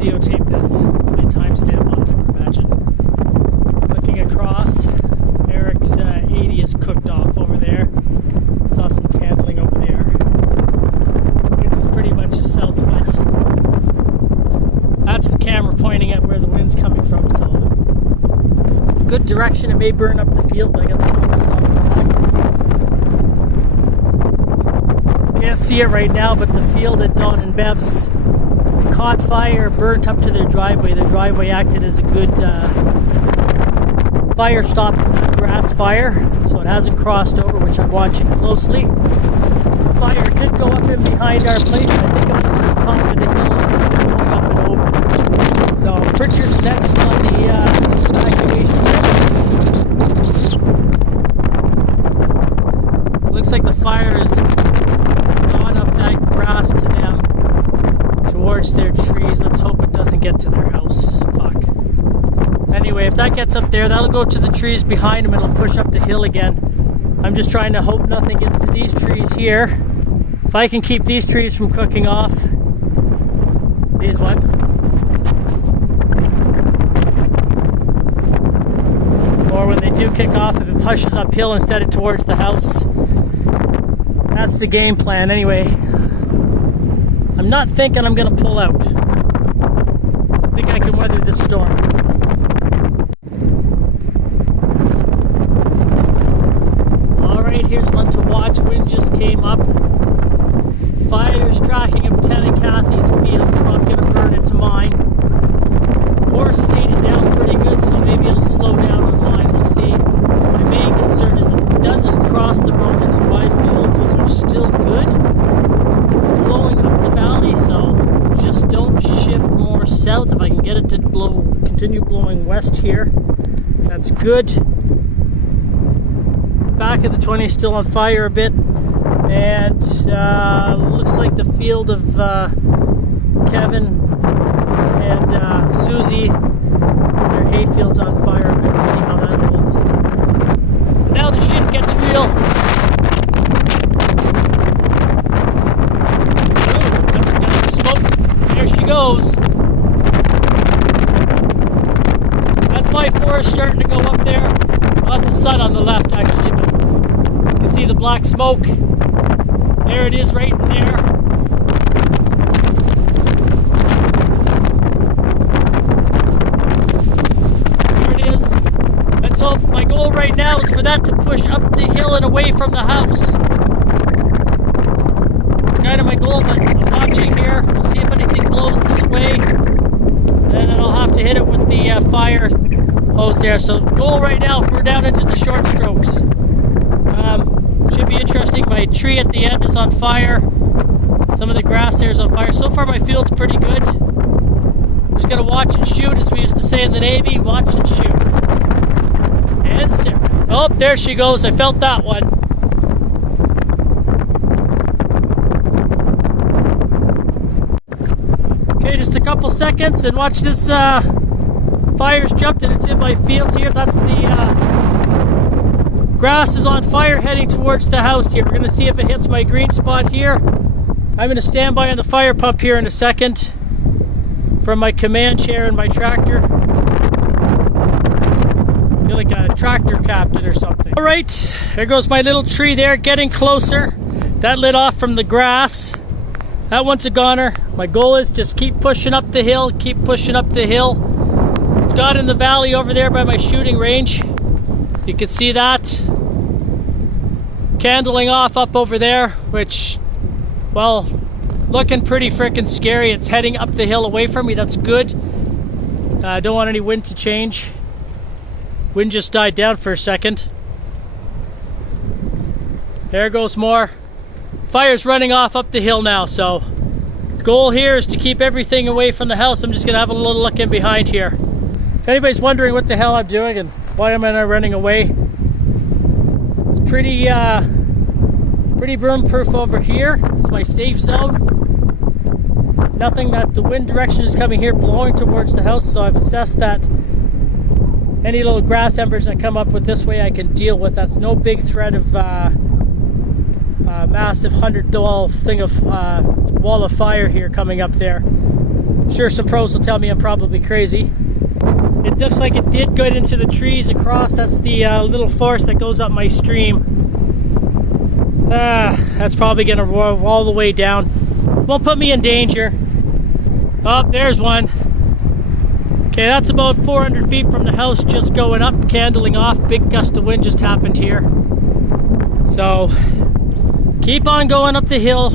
videotape this. There'll be a timestamp on it, I imagine. Looking across, Eric's 80 is cooked off over there. Saw some candling over there. It was pretty much a southwest. That's the camera pointing at where the wind's coming from, so good direction. It may burn up the field, but I got the compass on the back. Can't see it right now, but the field at Dawn and Bev's caught fire, burnt up to their driveway. Their driveway acted as a good fire stop for the grass fire, so it hasn't crossed over, which I'm watching closely. The fire did go up in behind our place, but I think up to the top of the hill, it's going up and over. So Pritchard's next on the evacuation list. Looks like the fire has gone up that grass to them towards their trees. Let's hope it doesn't get to their house. Fuck. Anyway, if that gets up there, that'll go to the trees behind them and it'll push up the hill again. I'm just trying to hope nothing gets to these trees here. If I can keep these trees from cooking off, these ones, or when they do kick off, if it pushes uphill instead of towards the house. That's the game plan. Anyway, I'm not thinking I'm going to pull out. I think I can weather this storm. Alright, here's one to watch. Wind just came up. Fire's tracking up 10 and Kathy's fields. Probably going to burn into mine. Horse is aided down pretty good, so maybe it'll slow down on mine. We'll see. My main concern is it doesn't cross the road into wide fields, which are still good. It's blowing up the valley, so just don't shift more south. If I can get it to continue blowing west here, that's good. Back of the 20 is still on fire a bit, and looks like the field of Kevin and Susie, their hayfield's on fire a bit. We'll see how that holds. Now the shit gets real. Ooh, that's a gun of smoke. There she goes. That's my forest starting to go up there. Lots of sun on the left, actually, but you can see the black smoke. There it is, right in there. So my goal right now is for that to push up the hill and away from the house. Kind of my goal, but I'm watching here. We'll see if anything blows this way. And then I'll have to hit it with the fire hose there. So the goal right now, we're down into the short strokes. Should be interesting. My tree at the end is on fire. Some of the grass there is on fire. So far my field's pretty good. I'm just going to watch and shoot, as we used to say in the Navy. Watch and shoot. And Sarah. Oh, there she goes. I felt that one. Okay, just a couple seconds and watch this. Fire's jumped and it's in my field here. That's the grass is on fire heading towards the house here. We're going to see if it hits my green spot here. I'm going to stand by on the fire pump here in a second from my command chair and my tractor. Like a tractor captain or something. All right, there goes my little tree there, getting closer. That lit off from the grass. That one's a goner. My goal is just keep pushing up the hill, keep pushing up the hill. It's got in the valley over there by my shooting range. You can see that. Candling off up over there, which, well, looking pretty freaking scary. It's heading up the hill away from me. That's good. I don't want any wind to change. Wind just died down for a second. There goes more. Fire's running off up the hill now, so the goal here is to keep everything away from the house. I'm just going to have a little look in behind here. If anybody's wondering what the hell I'm doing and why am I not running away, it's pretty burn-proof over here. It's my safe zone. Nothing that the wind direction is coming here blowing towards the house, so I've assessed that any little grass embers that come up with this way I can deal with. That's no big threat of massive $100 thing of wall of fire here coming up there. I'm sure some pros will tell me I'm probably crazy. It looks like it did go into the trees across. That's the little forest that goes up my stream. That's probably gonna roll all the way down. Won't put me in danger. Oh, there's one. Okay, that's about 400 feet from the house, just going up, candling off. Big gust of wind just happened here. So, keep on going up the hill.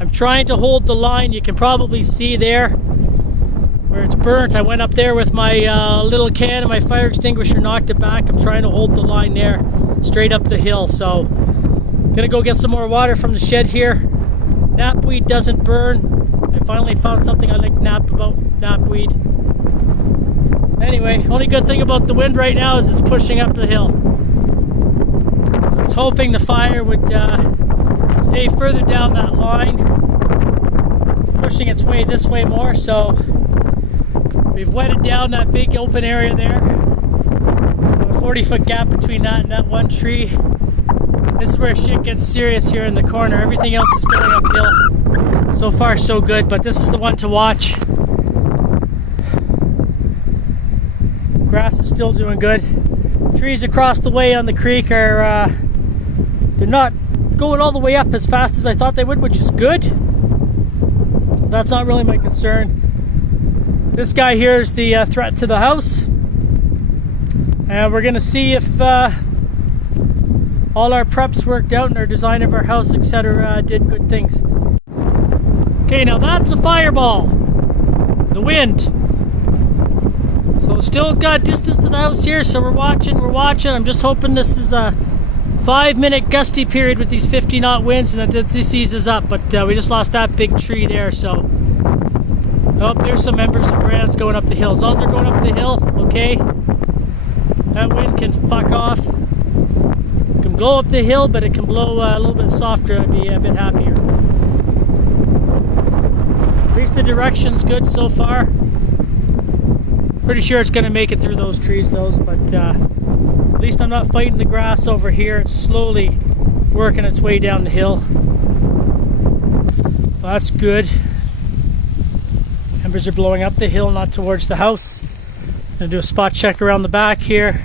I'm trying to hold the line. You can probably see there where it's burnt. I went up there with my little can and my fire extinguisher, knocked it back. I'm trying to hold the line there, straight up the hill. So, gonna go get some more water from the shed here. Knapweed doesn't burn. I finally found something I like about knapweed. Anyway, only good thing about the wind right now is it's pushing up the hill. I was hoping the fire would stay further down that line. It's pushing its way this way more, so we've wetted down that big open area there. Got a 40-foot gap between that and that one tree. This is where shit gets serious here in the corner. Everything else is going uphill. So far so good, but this is the one to watch. Grass is still doing good. Trees across the way on the creek are they're not going all the way up as fast as I thought they would, which is good. That's not really my concern. This guy here is the threat to the house, and we're gonna see if all our preps worked out and our design of our house, etc., did good things. Okay, now that's a fireball. The wind. So still got distance to the house here, so we're watching. I'm just hoping this is a 5-minute gusty period with these 50-knot winds and that this eases up, but we just lost that big tree there, so. Oh, there's some embers and brands going up the hill. As long as they're going up the hill, okay. That wind can fuck off. It can blow up the hill, but it can blow a little bit softer. I'd be a bit happier. At least the direction's good so far. Pretty sure it's going to make it through those trees, but at least I'm not fighting the grass over here. It's slowly working its way down the hill. Well, that's good. Embers are blowing up the hill, not towards the house. I'm going to do a spot check around the back here.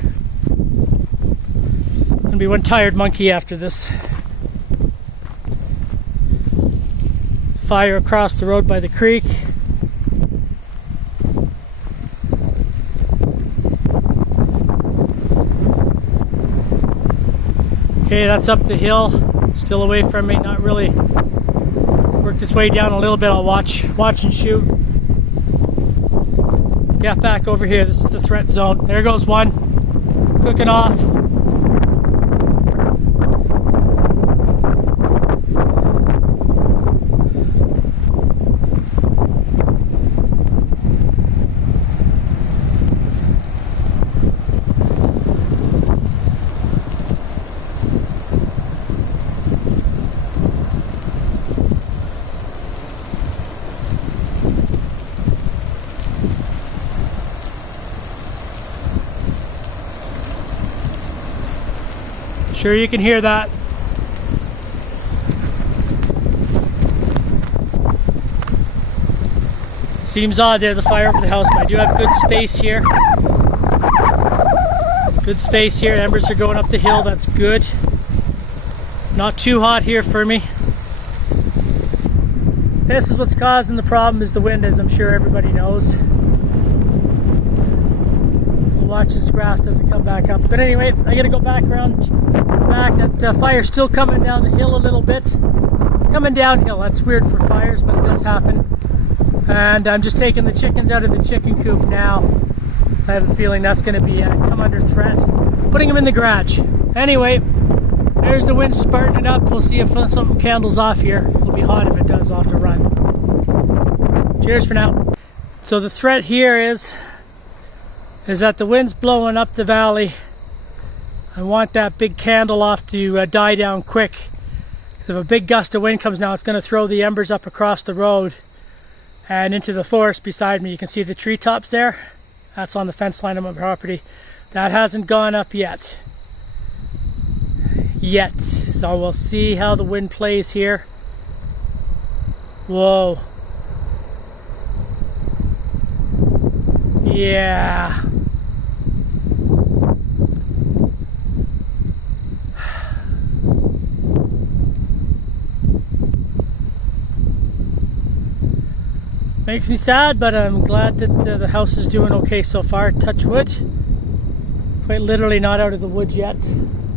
Gonna be one tired monkey after this. Fire across the road by the creek. Okay, that's up the hill, still away from me, not really. Worked its way down a little bit. I'll watch and shoot. Let's get back over here. This is the threat zone. There goes one, cooking off. Sure you can hear that. Seems odd there, the fire over the house, but I do have good space here. Good space here. Embers are going up the hill, that's good. Not too hot here for me. This is what's causing the problem, is the wind, as I'm sure everybody knows. Watch this grass doesn't come back up. But anyway, I gotta go back around the back. That fire's still coming down the hill a little bit. Coming downhill, that's weird for fires, but it does happen. And I'm just taking the chickens out of the chicken coop now. I have a feeling that's gonna be come under threat. Putting them in the garage. Anyway, there's the wind sparking it up. We'll see if something candles off here. It'll be hot if it does. I'll have to run. Cheers for now. So the threat here is that the wind's blowing up the valley. I want that big candle off to die down quick. Because if a big gust of wind comes now, it's going to throw the embers up across the road and into the forest beside me. You can see the treetops there. That's on the fence line of my property. That hasn't gone up yet. So we'll see how the wind plays here. Whoa. Yeah. Makes me sad, but I'm glad that the house is doing okay so far. Touch wood. Quite literally not out of the woods yet.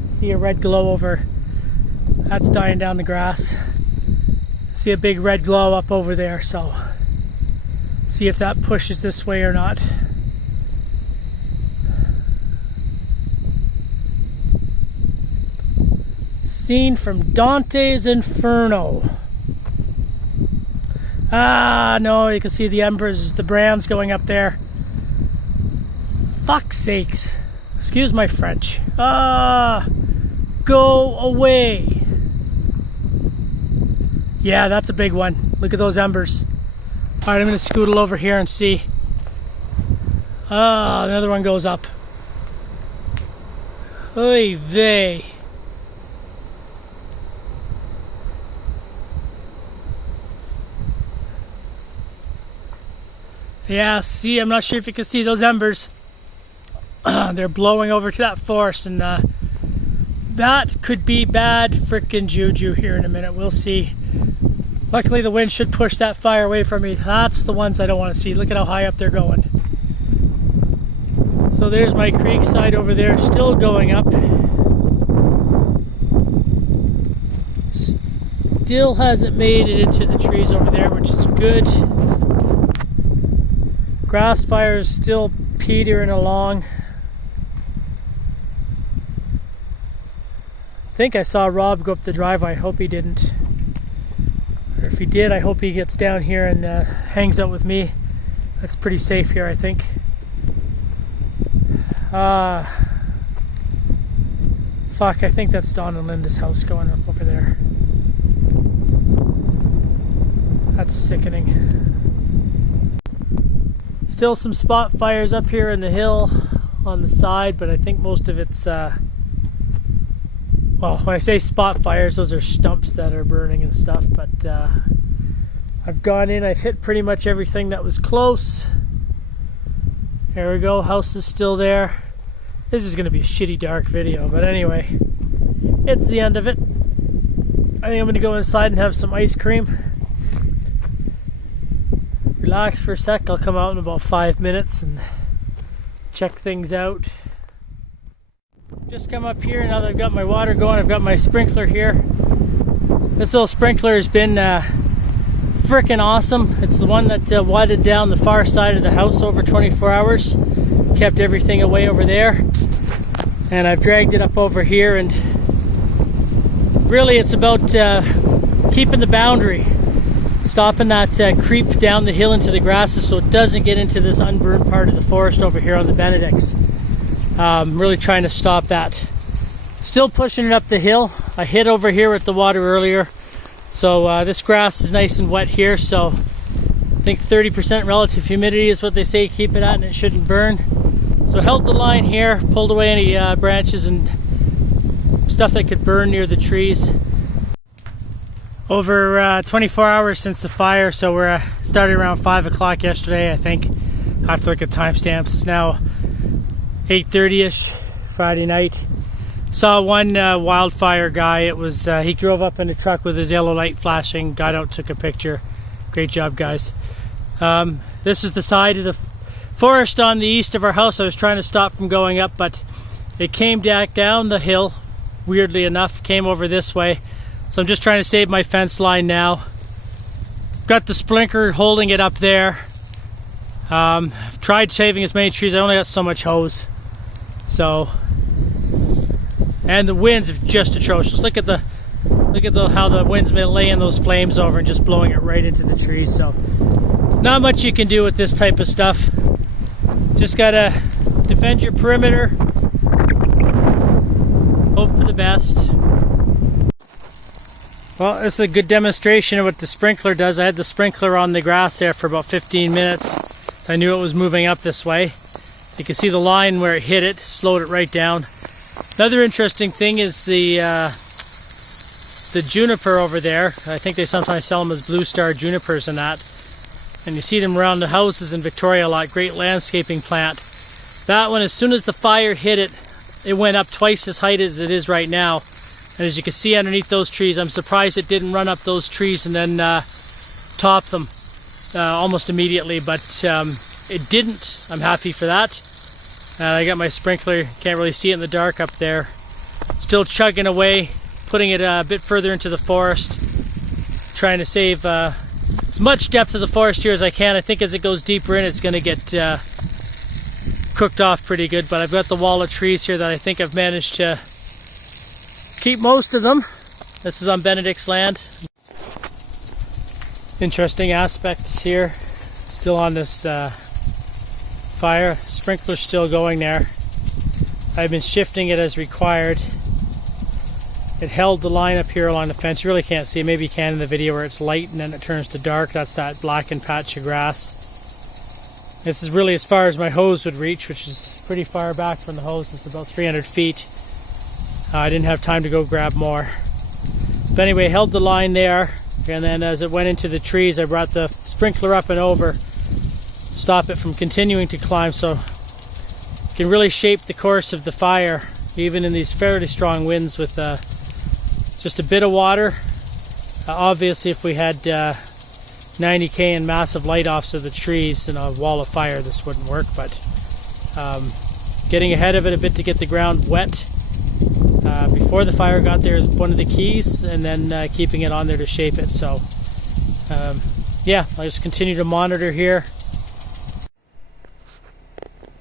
See a red glow over. That's dying down the grass. See a big red glow up over there, so see if that pushes this way or not. Scene from Dante's Inferno. Ah, no, you can see the embers, the brands going up there. Fuck's sakes. Excuse my French. Ah, go away. Yeah, that's a big one. Look at those embers. All right, I'm going to scootle over here and see. Ah, another one goes up. Oy vey. Yeah, see, I'm not sure if you can see those embers. They're blowing over to that forest, and that could be bad frickin' juju here in a minute. We'll see. Luckily, the wind should push that fire away from me. That's the ones I don't want to see. Look at how high up they're going. So there's my creek side over there, still going up. Still hasn't made it into the trees over there, which is good. Grass fire is still petering along. I think I saw Rob go up the driveway. I hope he didn't. Or if he did, I hope he gets down here and hangs out with me. That's pretty safe here, I think. Fuck, I think that's Don and Linda's house going up over there. That's sickening. Still some spot fires up here in the hill on the side, but I think most of it's well, when I say spot fires, those are stumps that are burning and stuff, but I've gone in, I've hit pretty much everything that was close. There we go, house is still there. This is going to be a shitty dark video, but anyway, it's the end of it. I think I'm going to go inside and have some ice cream. Relax for a sec. I'll come out in about 5 minutes and check things out. Just come up here now that I've got my water going. I've got my sprinkler here. This little sprinkler has been freaking awesome. It's the one that wadded down the far side of the house over 24 hours. Kept everything away over there. And I've dragged it up over here, and really it's about keeping the boundary. Stopping that creep down the hill into the grasses so it doesn't get into this unburned part of the forest over here on the Benedicts. Really trying to stop that. Still pushing it up the hill. I hit over here with the water earlier. So this grass is nice and wet here, so I think 30% relative humidity is what they say keep it at, and it shouldn't burn. So held the line here, pulled away any branches and stuff that could burn near the trees. Over 24 hours since the fire, so we're started around 5 o'clock yesterday, I think. I have to look at timestamps. It's now 8:30ish Friday night. Saw one wildfire guy. It was he drove up in a truck with his yellow light flashing, got out, took a picture. Great job, guys. This is the side of the forest on the east of our house. I was trying to stop from going up, but it came back down the hill, weirdly enough, came over this way. So I'm just trying to save my fence line now. Got the sprinkler holding it up there. I've tried saving as many trees. I only got so much hose. So, and the winds are just atrocious. Look at how the wind's been laying those flames over and just blowing it right into the trees. So, not much you can do with this type of stuff. Just gotta defend your perimeter. Hope for the best. Well, this is a good demonstration of what the sprinkler does. I had the sprinkler on the grass there for about 15 minutes. So I knew it was moving up this way. You can see the line where it hit it, slowed it right down. Another interesting thing is the juniper over there. I think they sometimes sell them as blue star junipers and that. And you see them around the houses in Victoria a lot. Great landscaping plant. That one, as soon as the fire hit it, it went up twice as high as it is right now. And as you can see underneath those trees, I'm surprised it didn't run up those trees and then top them almost immediately. But it didn't. I'm happy for that. I got my sprinkler. Can't really see it in the dark up there. Still chugging away, putting it a bit further into the forest. Trying to save as much depth of the forest here as I can. I think as it goes deeper in, it's going to get cooked off pretty good. But I've got the wall of trees here that I think I've managed to keep most of them. This is on Benedict's land. Interesting aspects here. Still on this fire. Sprinkler's still going there. I've been shifting it as required. It held the line up here along the fence. You really can't see it. Maybe you can in the video where it's light and then it turns to dark. That's that blackened patch of grass. This is really as far as my hose would reach, which is pretty far back from the hose. It's about 300 feet. I didn't have time to go grab more. But anyway, held the line there. And then as it went into the trees, I brought the sprinkler up and over. Stop it from continuing to climb, so you can really shape the course of the fire, even in these fairly strong winds with just a bit of water. Obviously, if we had 90k and massive light-offs of the trees and a wall of fire, this wouldn't work, but getting ahead of it a bit to get the ground wet before the fire got there is one of the keys, and then keeping it on there to shape it. So yeah, I'll just continue to monitor here.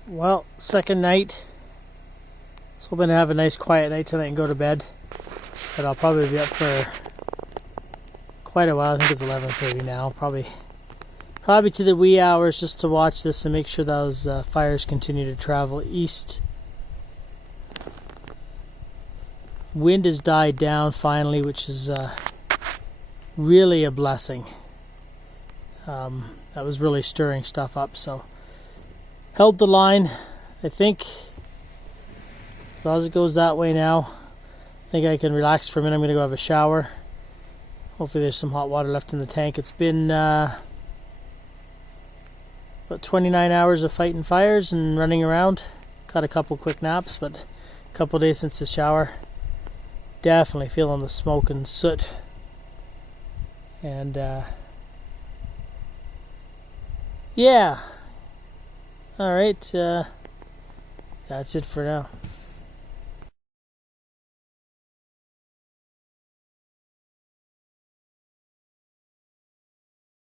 Well, second night. I was hoping to have a nice quiet night tonight and go to bed. But I'll probably be up for quite a while. I think it's 11:30 now. Probably to the wee hours just to watch this and make sure those fires continue to travel east. Wind has died down finally, which is really a blessing. That was really stirring stuff up. So held the line. I think as long as it goes that way now, I think I can relax for a minute. I'm going to go have a shower. Hopefully there's some hot water left in the tank. It's been about 29 hours of fighting fires and running around. Got a couple quick naps, but a couple days since the shower. Definitely feeling the smoke and soot. And yeah. Alright, that's it for now.